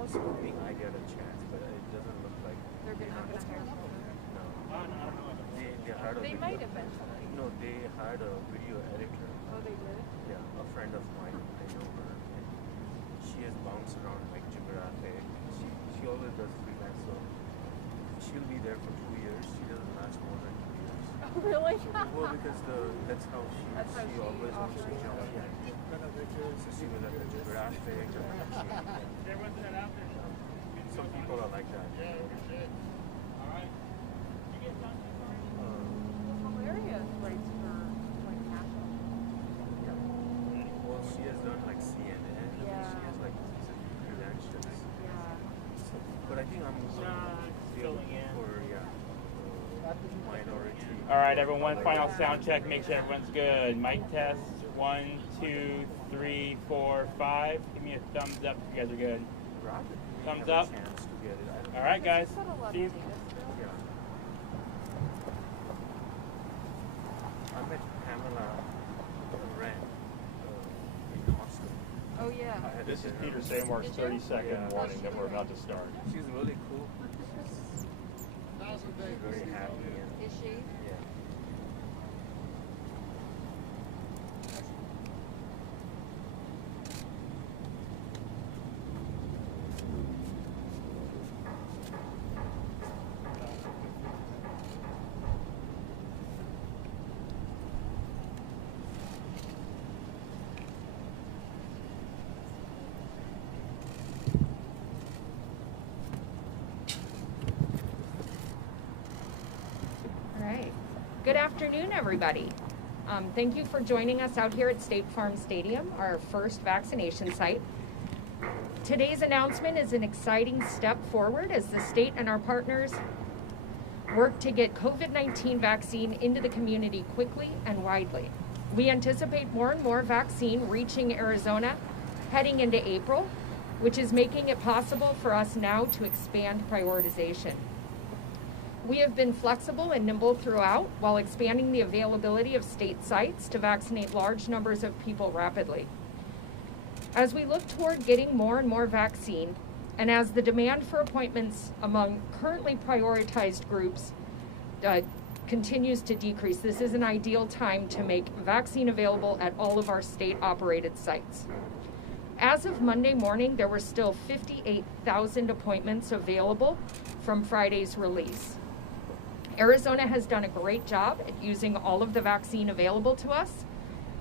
was hoping I get a chance, but it doesn't look like They're not going to hire someone. no. They hired a They video. might eventually. No, they hired a video editor. Oh, they did? Yeah, a friend of mine. I know her. And she has bounced around like geographic. She always does freelance, so she'll be there for 2 years. She doesn't last more than 2 years. Oh, really? Well, because that's how she always wants to jump. Yeah. So she will have the geographic. Some people are like that. Hilarious writes for like national. Yeah. Well, she has done like CNN. Yeah. She has like some credentials. Yeah. So, but I think I'm still looking for minority. All right, everyone, one final sound check. Make sure everyone's good. Mic test. 1, 2, 3, 4, 5. Give me a thumbs up if you guys are good. Thumbs up. All right, guys. See you. I met Pamela Wren in Austin. Oh, yeah. This is Peter Samar's 30-second warning that we're about to start. She's really cool. She's very happy. And, Is she? yeah. Good afternoon, everybody. Thank you for joining us out here at State Farm Stadium, our first vaccination site. Today's announcement is an exciting step forward as the state and our partners work to get COVID-19 vaccine into the community quickly and widely. We anticipate more and more vaccine reaching Arizona heading into April, which is making it possible for us now to expand prioritization. We have been flexible and nimble throughout while expanding the availability of state sites to vaccinate large numbers of people rapidly. As we look toward getting more and more vaccine, and as the demand for appointments among currently prioritized groups continues to decrease, this is an ideal time to make vaccine available at all of our state-operated sites. As of Monday morning, there were still 58,000 appointments available from Friday's release. Arizona has done a great job at using all of the vaccine available to us,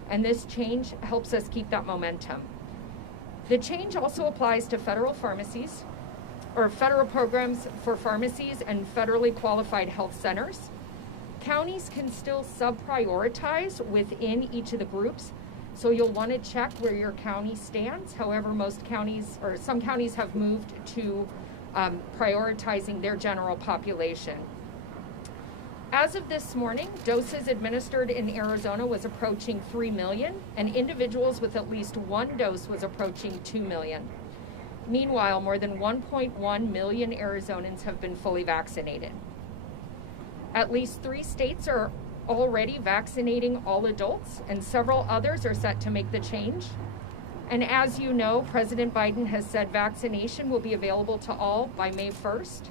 and this change helps us keep that momentum. The change also applies to federal pharmacies, or federal programs for pharmacies and federally qualified health centers. Counties can still sub-prioritize within each of the groups, so you'll want to check where your county stands. However, most counties, or some counties, have moved to prioritizing their general population. As of this morning, doses administered in Arizona was approaching 3 million, and individuals with at least one dose was approaching 2 million. Meanwhile, more than 1.1 million Arizonans have been fully vaccinated. At least 3 states are already vaccinating all adults, and several others are set to make the change. And as you know, President Biden has said vaccination will be available to all by May 1st.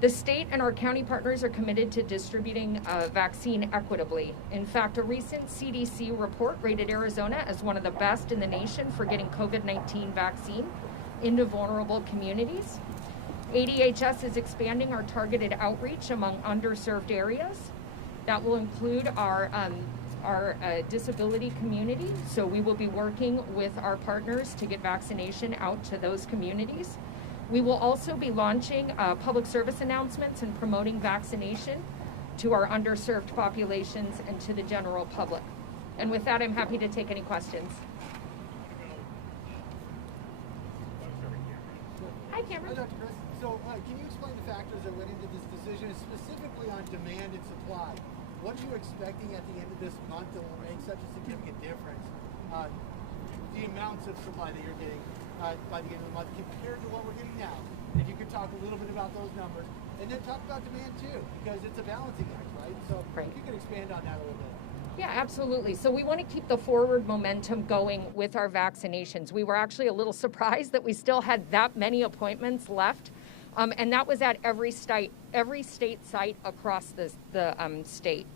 The state and our county partners are committed to distributing vaccine equitably. In fact, a recent CDC report rated Arizona as one of the best in the nation for getting COVID-19 vaccine into vulnerable communities. ADHS is expanding our targeted outreach among underserved areas. That will include our disability community. So we will be working with our partners to get vaccination out to those communities. We will also be launching public service announcements and promoting vaccination to our underserved populations and to the general public. And with that, I'm happy to take any questions. Hi, Cameron. Hi, Dr. Chris. So can you explain the factors that went into this decision, specifically on demand and supply? What are you expecting at the end of this month that will make such a significant difference? The amounts of supply that you're getting by the end of the month compared to what we're getting now. If you could talk a little bit about those numbers, and then talk about demand too, because it's a balancing act, right? So if you could expand on that a little bit. Yeah, absolutely. So we want to keep the forward momentum going with our vaccinations. We were actually a little surprised that we still had that many appointments left, and that was at every state site across the state.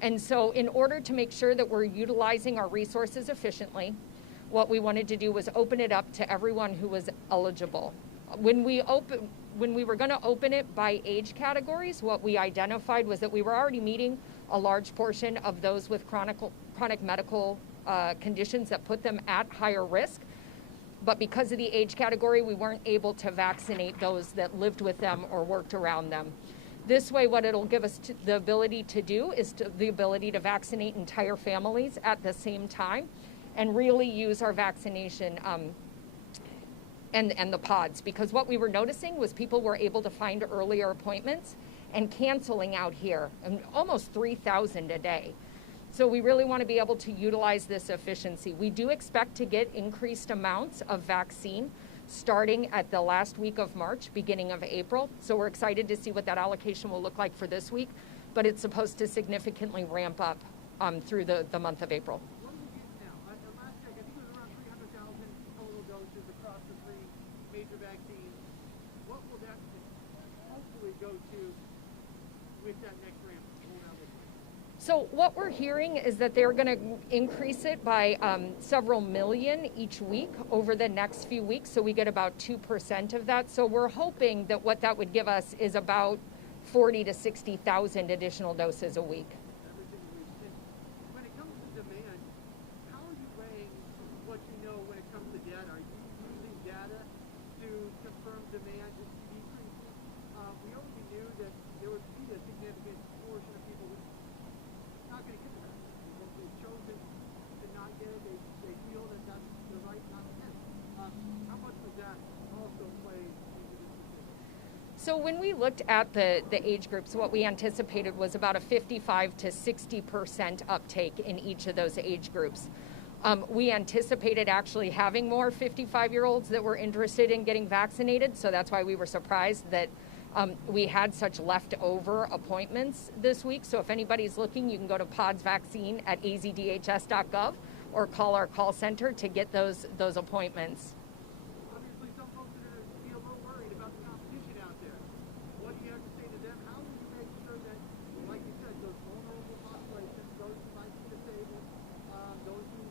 And so in order to make sure that we're utilizing our resources efficiently, what we wanted to do was open it up to everyone who was eligible. When we were going to open it by age categories, what we identified was that we were already meeting a large portion of those with chronic medical conditions that put them at higher risk. But because of the age category, we weren't able to vaccinate those that lived with them or worked around them. This way, what it'll give us the ability to do is the ability to vaccinate entire families at the same time and really use our vaccination and the pods. Because what we were noticing was people were able to find earlier appointments and canceling out here, and almost 3,000 a day. So we really want to be able to utilize this efficiency. We do expect to get increased amounts of vaccine starting at the last week of March, beginning of April. So we're excited to see what that allocation will look like for this week, but it's supposed to significantly ramp up through the month of April. What do we get now? Last check, I think it was around 300,000 total doses across the three major vaccines. What will that hopefully go to with that next ramp? So what we're hearing is that they're going to increase it by several million each week over the next few weeks. So we get about 2% of that. So we're hoping that what that would give us is about 40 to 60,000 additional doses a week. When it comes to demand, how are you weighing what you know when it comes to data? Are you using data to confirm demand decreasing? We already knew that there would be a significant portion of people who not going to get the vaccine. They've chosen to not get it. They feel that that's the right not to get it. How much does that also play into this decision? So when we looked at the age groups, what we anticipated was about a 55 to 60% uptake in each of those age groups. We anticipated actually having more 55-year-olds that were interested in getting vaccinated, so that's why we were surprised that we had such leftover appointments this week. So if anybody's looking, you can go to podsvaccine at azdhs.gov or call our call center to get those appointments. Obviously, some folks are going to be a little worried about the competition out there. What do you have to say to them? How will you make sure that, like you said, those vulnerable populations, those who might be disabled, those who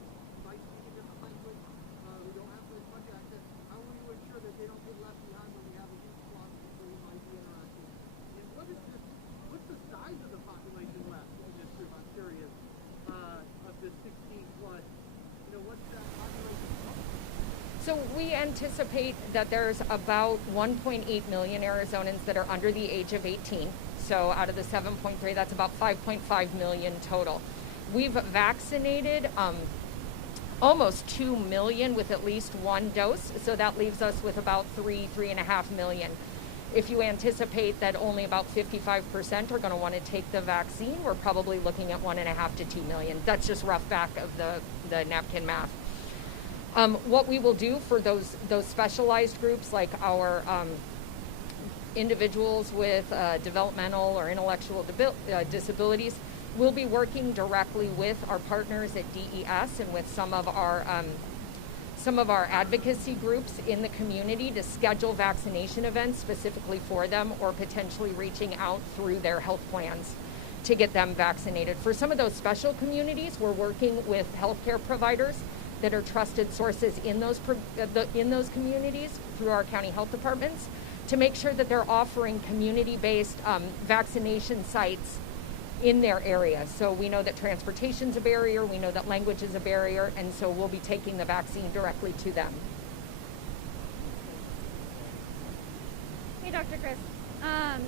might speak a different language, who don't have as much access, how will you ensure that they don't get left behind when we have a huge swath of people who might be interacting? And what's the size of the population left in this group? I'm curious. Of the 16 plus, what's that population? So we anticipate that there's about 1.8 million Arizonans that are under the age of 18. So out of the 7.3, that's about 5.5 million total. We've vaccinated almost 2 million with at least one dose. So that leaves us with about 3.5 million. If you anticipate that only about 55% are going to want to take the vaccine, we're probably looking at 1.5 to 2 million. That's just rough back of the napkin math. What we will do for those specialized groups, like our individuals with developmental or intellectual disabilities, we'll be working directly with our partners at DES and with some of our advocacy groups in the community to schedule vaccination events specifically for them, or potentially reaching out through their health plans to get them vaccinated. For some of those special communities, we're working with healthcare providers that are trusted sources in those communities through our county health departments to make sure that they're offering community-based vaccination sites in their area. So we know that transportation's a barrier, we know that language is a barrier, and so we'll be taking the vaccine directly to them. Hey, Dr. Chris.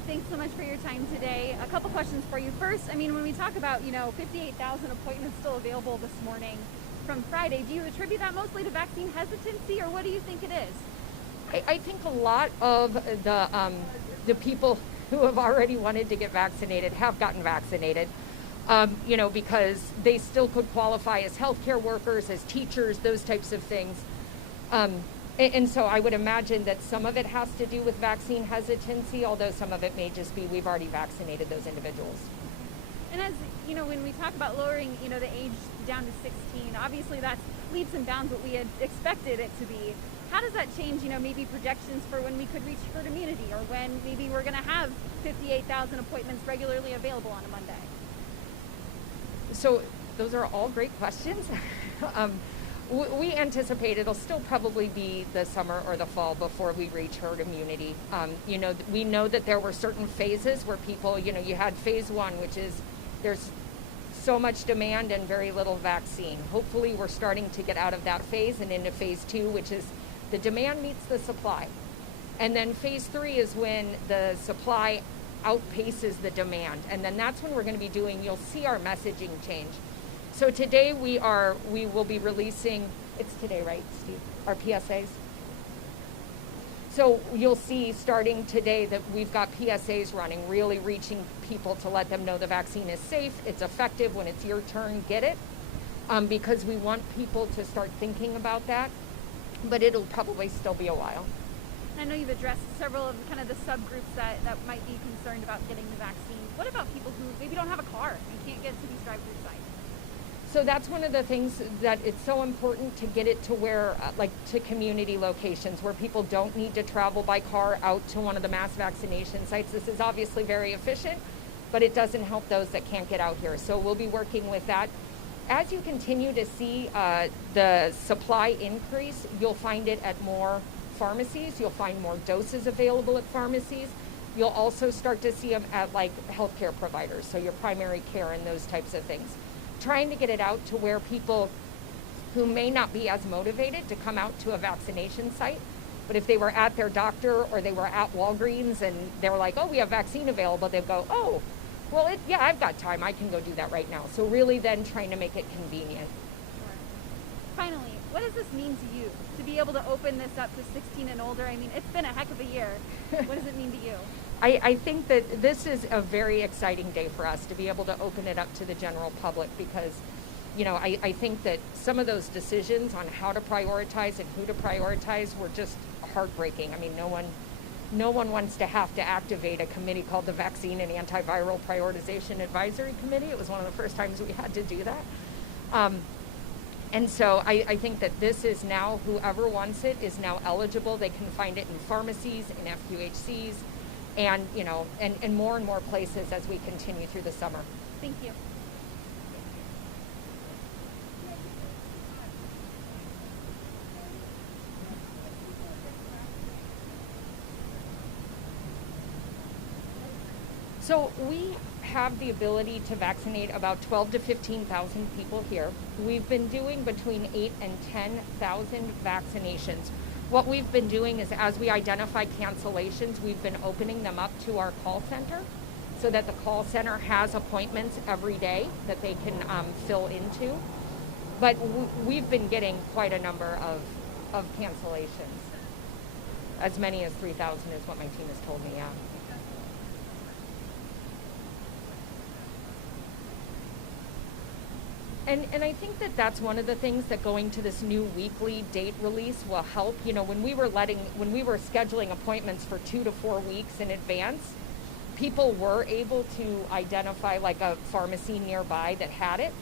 Thanks so much for your time today. A couple questions for you. First, when we talk about, 58,000 appointments still available this morning from Friday, do you attribute that mostly to vaccine hesitancy, or what do you think it is? I think a lot of the people who have already wanted to get vaccinated have gotten vaccinated, because they still could qualify as healthcare workers, as teachers, those types of things. And so I would imagine that some of it has to do with vaccine hesitancy, although some of it may just be we've already vaccinated those individuals. And as you know, when we talk about lowering, the age down to 16, obviously that's leaps and bounds what we had expected it to be. How does that change, maybe projections for when we could reach herd immunity, or when maybe we're going to have 58,000 appointments regularly available on a Monday? So those are all great questions. We anticipate it'll still probably be the summer or the fall before we reach herd immunity. We know that there were certain phases where people, you had phase one, which is there's so much demand and very little vaccine. Hopefully we're starting to get out of that phase and into phase two, which is the demand meets the supply. And then phase three is when the supply outpaces the demand. And then that's when we're going to be you'll see our messaging change. So today we will be releasing, it's today, right, Steve? Our PSAs. So you'll see starting today that we've got PSAs running, really reaching people to let them know the vaccine is safe, it's effective, when it's your turn, get it. Because we want people to start thinking about that, but it'll probably still be a while. I know you've addressed several of kind of the subgroups that might be concerned about getting the vaccine. What about people who maybe don't have a car and can't get to these drive-through sites? So that's one of the things that it's so important to get it to where, to community locations where people don't need to travel by car out to one of the mass vaccination sites. This is obviously very efficient, but it doesn't help those that can't get out here. So we'll be working with that. As you continue to see the supply increase, you'll find it at more pharmacies. You'll find more doses available at pharmacies. You'll also start to see them at healthcare providers, so your primary care and those types of things. Trying to get it out to where people who may not be as motivated to come out to a vaccination site, but if they were at their doctor or they were at Walgreens and they were like, oh, we have vaccine available, they'd go, oh, well, I've got time. I can go do that right now. So really then trying to make it convenient. Sure. Finally, what does this mean to you to be able to open this up to 16 and older? I mean, it's been a heck of a year. What does it mean to you? I think that this is a very exciting day for us to be able to open it up to the general public because, I think that some of those decisions on how to prioritize and who to prioritize were just heartbreaking. I mean, no one wants to have to activate a committee called the Vaccine and Antiviral Prioritization Advisory Committee. It was one of the first times we had to do that. And so I think that this is now, whoever wants it is now eligible. They can find it in pharmacies, in FQHCs, and and more places as we continue through the summer. Thank you. So we have the ability to vaccinate about 12 to 15,000 people here. We've been doing between 8 and 10,000 vaccinations. What we've been doing is, as we identify cancellations, we've been opening them up to our call center so that the call center has appointments every day that they can fill into. But we've been getting quite a number of cancellations. As many as 3,000 is what my team has told me, yeah. And I think that that's one of the things that going to this new weekly date release will help. When we were scheduling appointments for 2 to 4 weeks in advance, people were able to identify a pharmacy nearby that had it,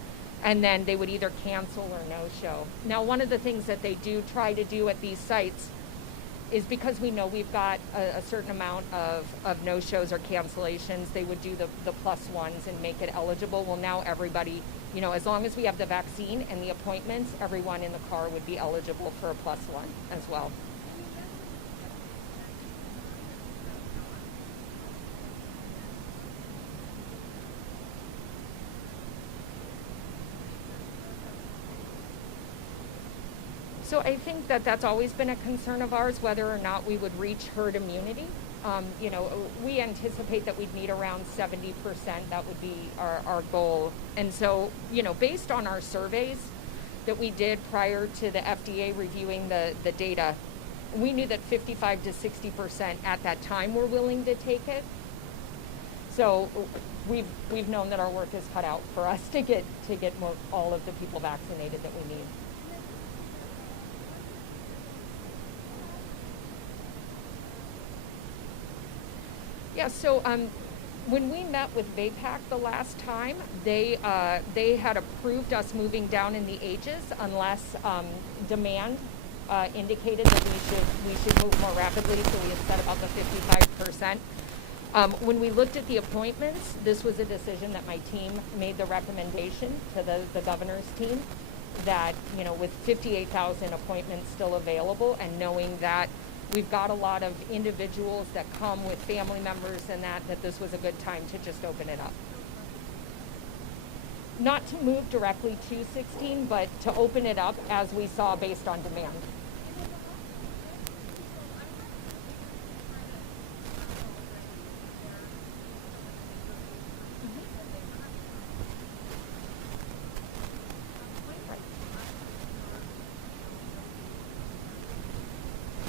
and then they would either cancel or no-show. Now, one of the things that they do try to do at these sites is, because we know we've got a certain amount of no-shows or cancellations, they would do the plus ones and make it eligible. Well, now everybody, as long as we have the vaccine and the appointments, everyone in the car would be eligible for a plus one as well. So I think that that's always been a concern of ours, whether or not we would reach herd immunity. We anticipate that we'd need around 70%. That would be our goal. And so, based on our surveys that we did prior to the FDA reviewing the data, we knew that 55 to 60% at that time were willing to take it. So we've known that our work is cut out for us to get all of the people vaccinated that we need. Yeah, so when we met with VAPAC the last time, they had approved us moving down in the ages unless demand indicated that we should move more rapidly. So we had said about the 55%. When we looked at the appointments, this was a decision that my team made the recommendation to the governor's team that, you know, with 58,000 appointments still available and knowing that we've got a lot of individuals that come with family members and that this was a good time to just open it up. Not to move directly to 16, but to open it up as we saw based on demand.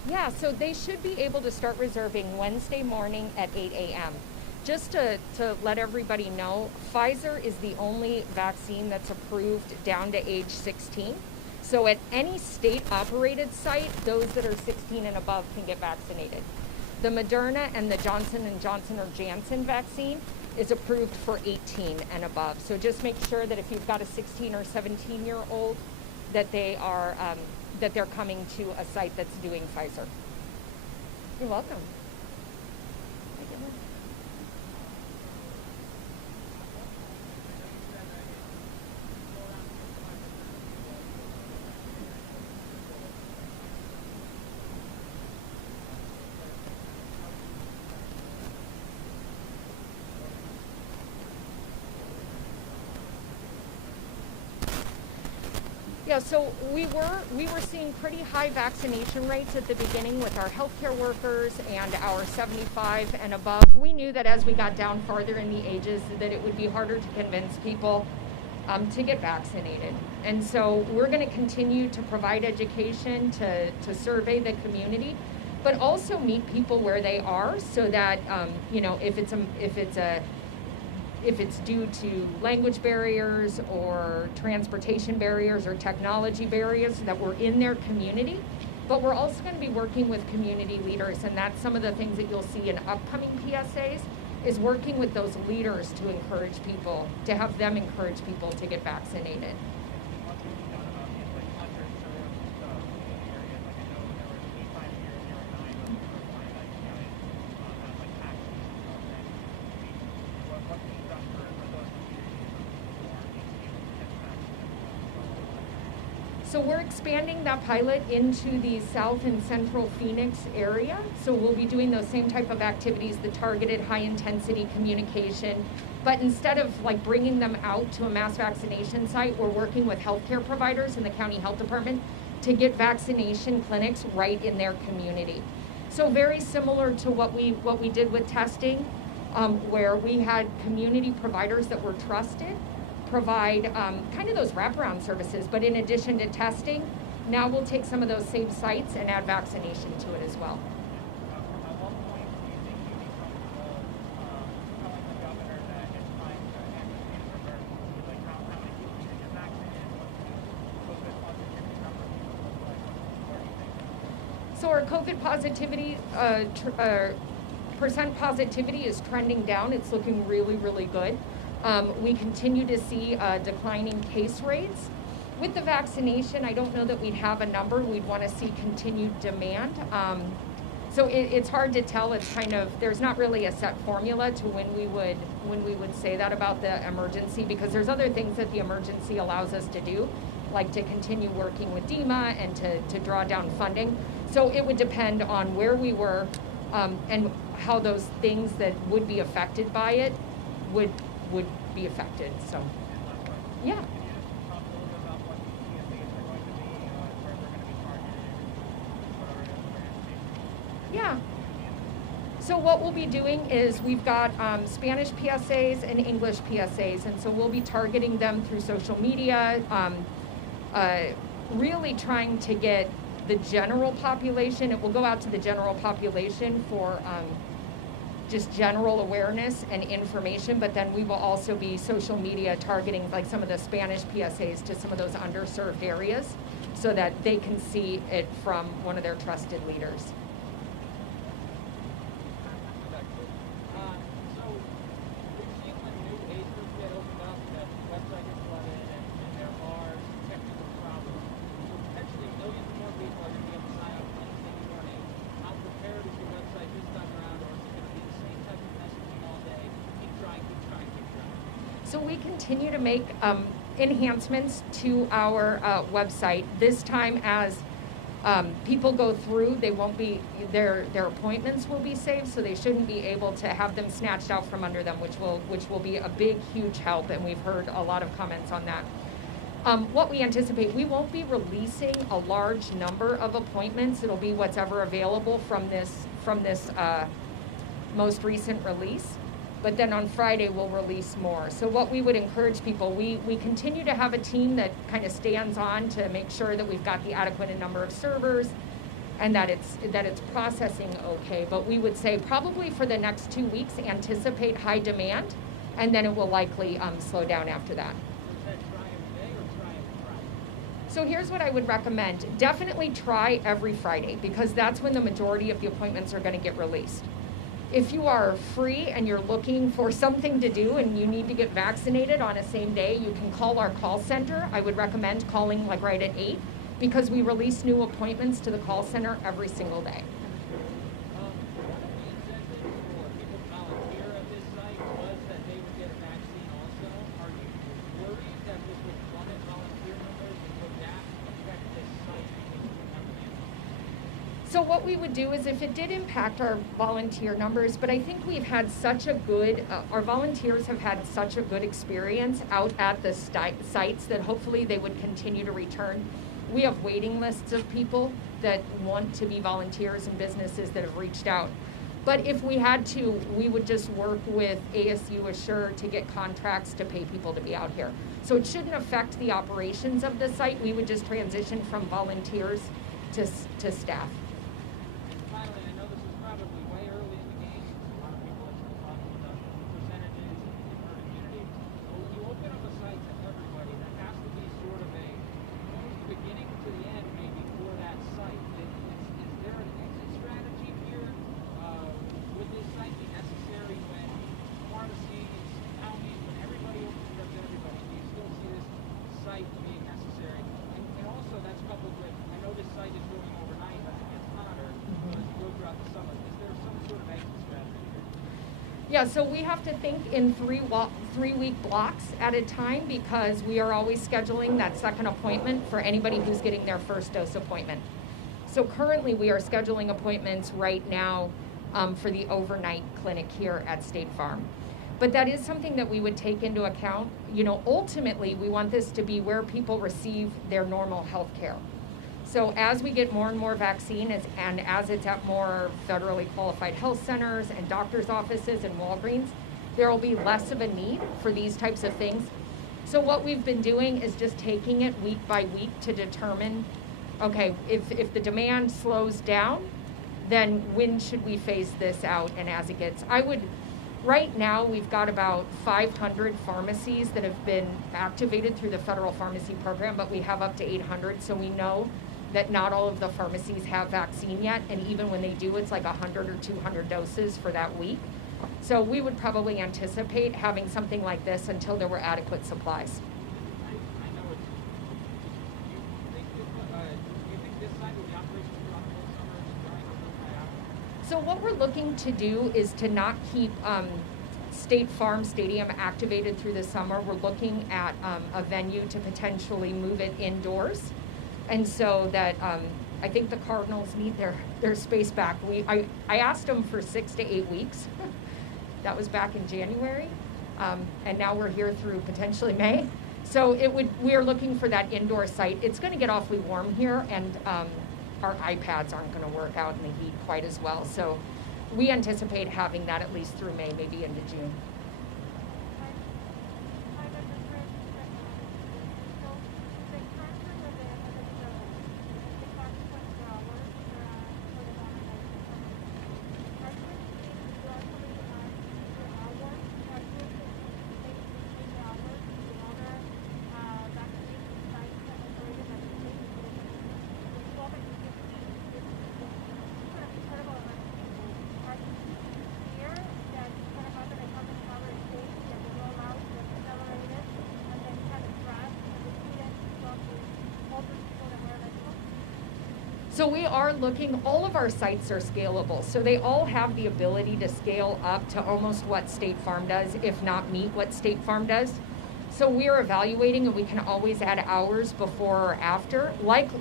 Yeah, so they should be able to start reserving Wednesday morning at 8 a.m. Just to let everybody know, Pfizer is the only vaccine that's approved down to age 16. So at any state-operated site, those that are 16 and above can get vaccinated. The Moderna and the Johnson & Johnson or Janssen vaccine is approved for 18 and above. So just make sure that if you've got a 16 or 17-year-old, that they are that they're coming to a site that's doing Pfizer. You're welcome. Yeah, so we were seeing pretty high vaccination rates at the beginning with our healthcare workers and our 75 and above. We knew that as we got down farther in the ages that it would be harder to convince people to get vaccinated. And so we're going to continue to provide education, to survey the community, but also meet people where they are so that, you know, if it's due to language barriers or transportation barriers or technology barriers, that we're in their community. But we're also going to be working with community leaders, and that's some of the things that you'll see in upcoming PSAs, is working with those leaders to encourage people, to have them encourage people to get vaccinated. So we're expanding that pilot into the South and Central Phoenix area. So we'll be doing those same type of activities, the targeted high intensity communication. But instead of like bringing them out to a mass vaccination site, we're working with healthcare providers in the county health department to get vaccination clinics right in their community. So very similar to what we did with testing, where we had community providers that were trusted provide kind of those wraparound services, but in addition to testing, now we'll take some of those same sites and add vaccination to it as well. So our COVID positivity, percent positivity is trending down. It's looking really, really good. We continue to see declining case rates. With the vaccination, I don't know that we'd have a number. We'd want to see continued demand. So it's hard to tell. It's kind of, there's not really a set formula to when we would say that about the emergency, because there's other things that the emergency allows us to do, like to continue working with DEMA and to draw down funding. So it would depend on where we were and how those things that would be affected by it would be affected. So, yeah. Yeah. So what we'll be doing is we've got Spanish PSAs and English PSAs, and so we'll be targeting them through social media, really trying to get the general population. It will go out to the general population for just general awareness and information, but then we will also be social media targeting like some of the Spanish PSAs to some of those underserved areas so that they can see it from one of their trusted leaders. So So we continue to make enhancements to our website. This time, as people go through, they won't be their appointments will be saved, so they shouldn't be able to have them snatched out from under them, which will be a big, huge help. And we've heard a lot of comments on that. What we anticipate, we won't be releasing a large number of appointments. It'll be what's ever available from this most recent release. But then on Friday, we'll release more. So what we would encourage people, we continue to have a team that kind of stands on to make sure that we've got the adequate number of servers and that it's processing okay. But we would say probably for the next 2 weeks, anticipate high demand, and then it will likely slow down after that. So here's what I would recommend. Definitely try every Friday, because that's when the majority of the appointments are going to get released. If you are free and you're looking for something to do and you need to get vaccinated on a same day, you can call our call center. I would recommend calling like right at 8, because we release new appointments to the call center every single day. So what we would do is, if it did impact our volunteer numbers, but I think we've had such a good, our volunteers have had such a good experience out at the sites that hopefully they would continue to return. We have waiting lists of people that want to be volunteers and businesses that have reached out. But if we had to, we would just work with ASU Assure to get contracts to pay people to be out here. So it shouldn't affect the operations of the site. We would just transition from volunteers to staff. Yeah, so we have to think in 3-week blocks at a time, because we are always scheduling that second appointment for anybody who's getting their first dose appointment. So currently we are scheduling appointments right now for the overnight clinic here at State Farm. But that is something that we would take into account. You know, ultimately we want this to be where people receive their normal health care. So as we get more and more vaccine, and as it's at more federally qualified health centers and doctors' offices and Walgreens, there will be less of a need for these types of things. So what we've been doing is just taking it week by week to determine, okay, if the demand slows down, then when should we phase this out? And as it gets, right now we've got about 500 pharmacies that have been activated through the federal pharmacy program, but we have up to 800, so we know that not all of the pharmacies have vaccine yet, and even when they do, it's like 100 or 200 doses for that week. So we would probably anticipate having something like this until there were adequate supplies. So what we're looking to do is to not keep State Farm Stadium activated through the summer. We're looking at a venue to potentially move it indoors. And so that I think the Cardinals need their space back. I asked them for 6 to 8 weeks. That was back in January, and now we're here through potentially May. So we are looking for that indoor site. It's going to get awfully warm here, and our iPads aren't going to work out in the heat quite as well. So we anticipate having that at least through May, maybe into June. So we are looking, all of our sites are scalable. So they all have the ability to scale up to almost what State Farm does, if not meet what State Farm does. So we are evaluating, and we can always add hours before or after.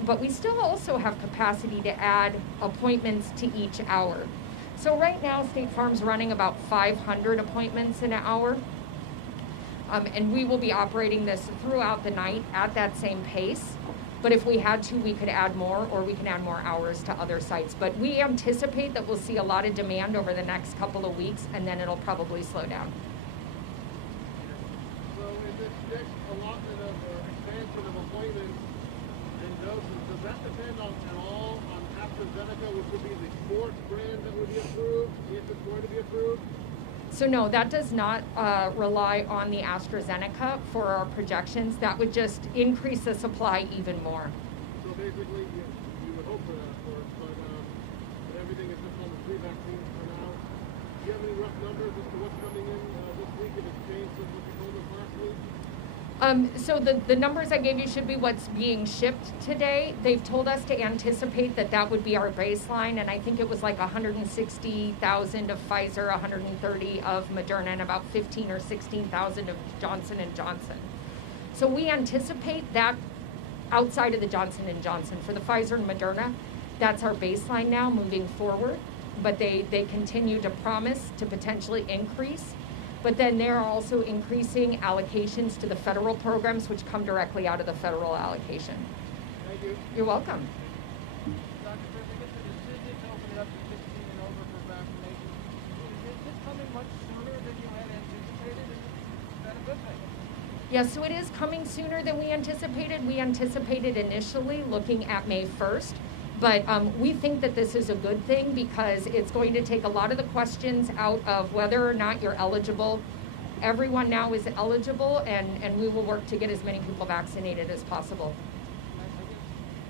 But we still also have capacity to add appointments to each hour. So right now, State Farm's running about 500 appointments an hour. And we will be operating this throughout the night at that same pace. But if we had to, we could add more, or we can add more hours to other sites. But we anticipate that we'll see a lot of demand over the next couple of weeks, and then it'll probably slow down. So in this next allotment of or expansion of appointments and doses, does that depend at all on AstraZeneca, which would be the fourth brand that would be approved, if it's going to be approved? So no, that does not rely on the AstraZeneca for our projections. That would just increase the supply even more. So basically, you would hope for that, of course, but everything is just on the three vaccines for now. Do you have any rough numbers as to what's coming in this week, if it's changed since what you told us last week? So the numbers I gave you should be what's being shipped today. They've told us to anticipate that would be our baseline, and I think it was like 160,000 of Pfizer, 130 of Moderna, and about 15 or 16,000 of Johnson & Johnson. So we anticipate that outside of the Johnson & Johnson. For the Pfizer and Moderna, that's our baseline now moving forward, but they continue to promise to potentially increase. But then they're also increasing allocations to the federal programs, which come directly out of the federal allocation. Thank you. You're welcome. Dr. Chris, I guess the decision to open it up to 16 and over for vaccination, is this coming much sooner than you had anticipated? Is that a good thing? Yes, so it is coming sooner than we anticipated. We anticipated initially looking at May 1st. But we think that this is a good thing because it's going to take a lot of the questions out of whether or not you're eligible. Everyone now is eligible, and we will work to get as many people vaccinated as possible. I guess,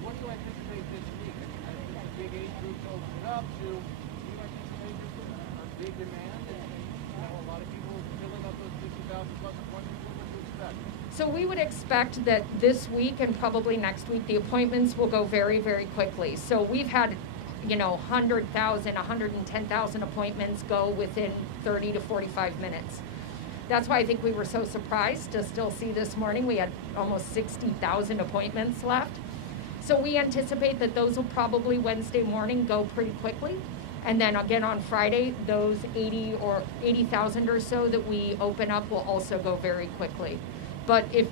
what do you anticipate this week? I think it's a big age group to open it up to. Do you anticipate there's a big demand and a lot of people filling up those 50,000 plus appointments? What would you expect? So we would expect that this week and probably next week, the appointments will go very, very quickly. So we've had, 100,000, 110,000 appointments go within 30 to 45 minutes. That's why I think we were so surprised to still see this morning. We had almost 60,000 appointments left. So we anticipate that those will probably Wednesday morning go pretty quickly. And then again on Friday, those 80,000 or so that we open up will also go very quickly. But if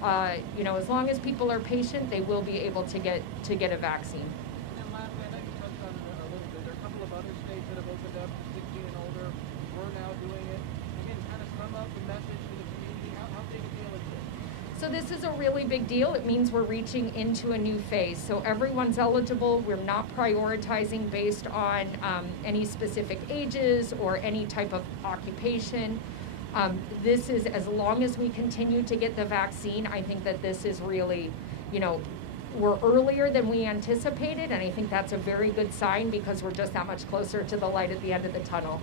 as long as people are patient, they will be able to get a vaccine. And then lastly, I know you touched on it a little bit. There are a couple of other states that have opened up to 16 and older. We're now doing it. Again, kind of sum up the message to the community. How big a deal is this? So this is a really big deal. It means we're reaching into a new phase. So everyone's eligible. We're not prioritizing based on any specific ages or any type of occupation. This is, as long as we continue to get the vaccine, I think that this is really, we're earlier than we anticipated, and I think that's a very good sign because we're just that much closer to the light at the end of the tunnel.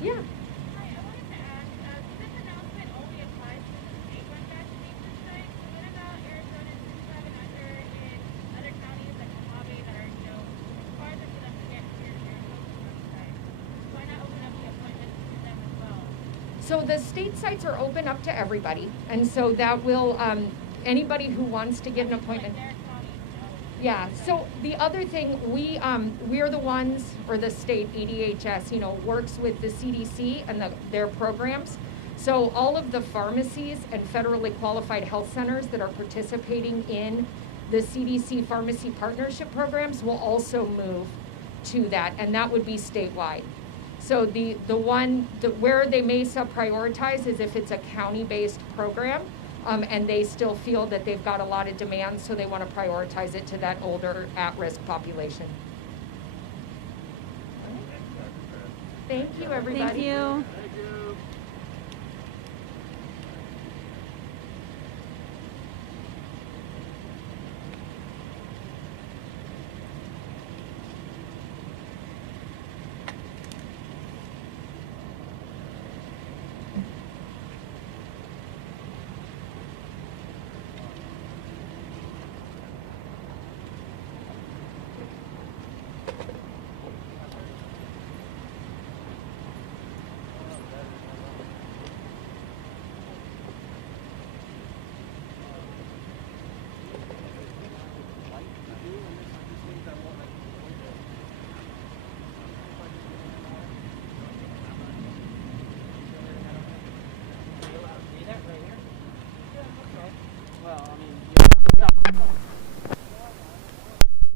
Yeah. Hi, I wanted to ask, this announcement only applies to the state-run vaccination sites. What about Arizonans 65 and under in other counties like Mojave that are, farther for them to get to your Arizona site? Why not open up the appointments to them as well? So the state sites are open up to everybody, and so that will, anybody who wants to get an appointment. Their counties, Yeah, so the other thing, we're the ones, or the state ADHS, works with the CDC and their programs. So all of the pharmacies and federally qualified health centers that are participating in the CDC pharmacy partnership programs will also move to that, and that would be statewide. So where they may sub-prioritize is if it's a county-based program, and they still feel that they've got a lot of demand, so they want to prioritize it to that older at-risk population. Thank you, everybody. Thank you. Thank you.